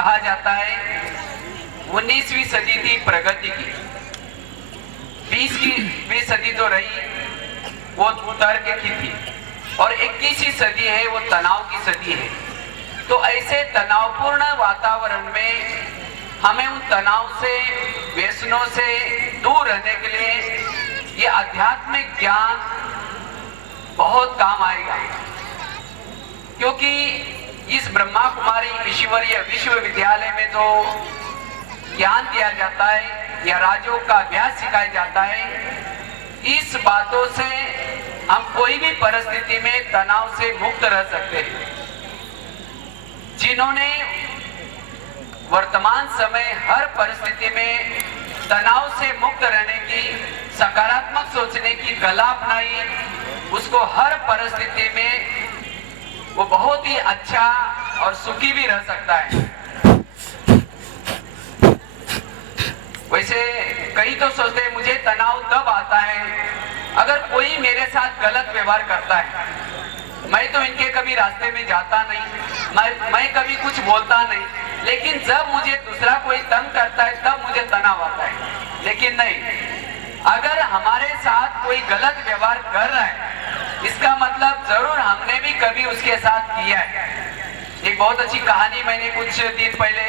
कहा जाता है 19वीं सदी थी प्रगति की, 20वीं सदी तो रही वो तर्क की थी, और 21वीं सदी है वो तनाव की सदी है। तो ऐसे तनावपूर्ण वातावरण में हमें उन तनाव से, व्यसनों से दूर रहने के लिए ये आध्यात्मिक ज्ञान बहुत काम आएगा। क्योंकि इस ब्रह्मा कुमारी ईश्वरीय विश्वविद्यालय में जो ज्ञान दिया जाता है या राजयोग का अभ्यास सिखाया जाता है, इस बातों से हम कोई भी परिस्थिति में तनाव से मुक्त रह सकते हैं। जिन्होंने वर्तमान समय हर परिस्थिति में तनाव से मुक्त रहने की, सकारात्मक सोचने की कला अपनाई, उसको हर परिस्थिति में वो बहुत ही अच्छा और सुखी भी रह सकता है। वैसे कई तो सोचते हैं मुझे तनाव तब आता है अगर कोई मेरे साथ गलत व्यवहार करता है। मैं तो इनके कभी रास्ते में जाता नहीं, मैं कभी कुछ बोलता नहीं, लेकिन जब मुझे दूसरा कोई तंग करता है तब मुझे तनाव आता है। लेकिन नहीं, अगर हमारे साथ कोई गलत व्यवहार कर रहा है इसका मतलब जरूर हमने भी कभी उसके साथ किया है। एक बहुत अच्छी कहानी मैंने कुछ दिन पहले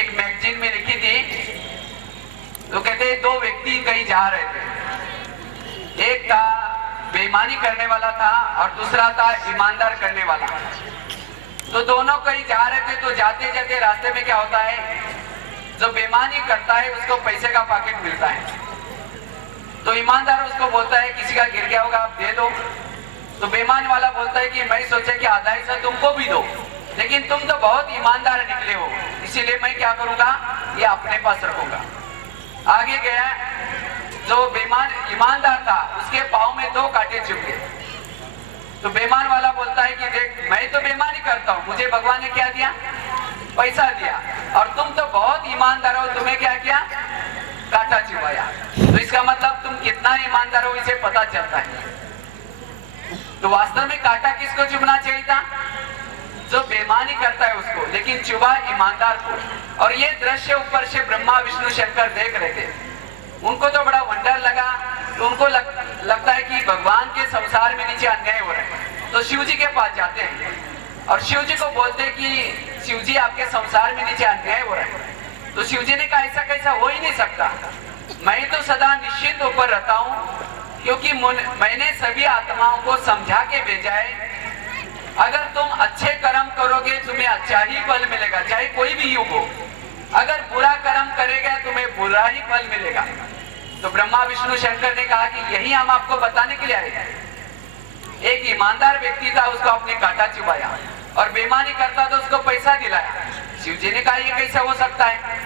एक मैगजीन में लिखी थी। तो कहते दो व्यक्ति कहीं जा रहे थे, एक था बेईमानी करने वाला था और दूसरा था ईमानदार करने वाला। तो दोनों कहीं जा रहे थे, तो जाते जाते रास्ते में क्या होता है, जो बेईमानी करता है उसको पैसे का पैकेट मिलता है। तो ईमानदार उसको बोलता है किसी का गिर गया होगा आप दे दो। तो बेईमान वाला बोलता है कि मैं सोचा कि आधा हिस्सा तुमको भी दो, लेकिन तुम तो बहुत ईमानदार निकले हो, इसीलिए मैं क्या करूंगा, ये अपने पास रखूंगा। आगे गया, जो बेईमान ईमानदार था उसके पाँव में 2 कांटे चुभ गए। तो बेईमान वाला बोलता है कि देख मैं तो बेईमानी करता हूँ, मुझे भगवान ने क्या दिया, पैसा दिया, और तुम तो बहुत ईमानदार हो, तुम्हें क्या किया, कांटा चुभाया। तो इसका मतलब तुम कितना ईमानदार हो इसे पता चलता है। तो वास्तव में कांटा किसको चुभना चाहिए था, जो बेईमानी करता है उसको, लेकिन चुभा ईमानदार को। और ये दृश्य ऊपर से ब्रह्मा विष्णु शंकर देख रहे थे। उनको तो बड़ा वंडर लगा। तो उनको लगता है कि भगवान के संसार में नीचे अन्याय हो रहा है। तो शिव जी के पास जाते हैं और शिव जी को बोलते हैं कि शिव जी आपके संसार में नीचे अन्याय हो रहा है। तो शिव जी ने कहा ऐसा कैसा हो ही नहीं सकता, मैं तो सदा निश्चिंत होकर रहता हूँ, क्योंकि मैंने सभी आत्माओं को समझा के भेजा है। अगर तुम अच्छे कर्म करोगे तुम्हें अच्छा ही फल मिलेगा, चाहे कोई भी युग हो। अगर बुरा कर्म करेगा तुम्हें बुरा ही फल मिलेगा। तो ब्रह्मा विष्णु शंकर ने कहा कि यही हम आपको बताने के लिए आए हैं। एक ईमानदार व्यक्ति था, उसको आपने कांटा चुभाया, और बेईमानी करता तो उसको पैसा दिलाया। शिव जी ने कहा ये कैसे हो सकता है।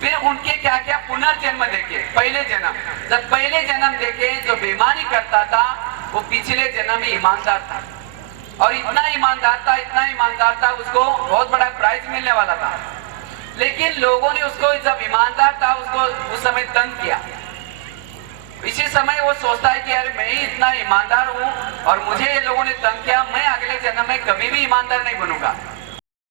फिर उनके क्या क्या पुनर्जन्म देखे, पहले जन्म, जब पहले जन्म देखे जो बेईमानी करता था वो पिछले जन्म में ईमानदार था, और इतना ईमानदार था उसको बहुत बड़ा प्राइज मिलने वाला था। लेकिन लोगों ने उसको, जब ईमानदार था उसको उस समय तंग किया। इसी समय वो सोचता है कि यार मैं ही इतना ईमानदार हूँ और मुझे ये लोगों ने तंग किया, मैं अगले जन्म में कभी भी ईमानदार नहीं बनूंगा।